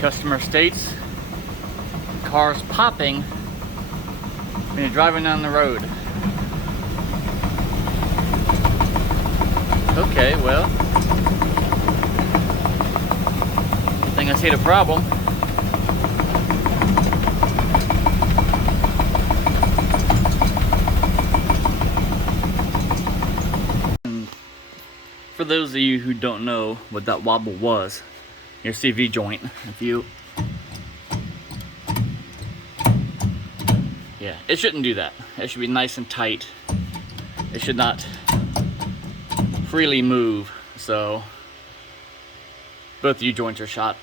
Customer states cars popping when you're driving down the road. Okay, well, I think I see the problem. For those of you who don't know what that wobble was, your CV joint, yeah, it shouldn't do that. It should be nice and tight. It should not freely move. So both of you joints are shot.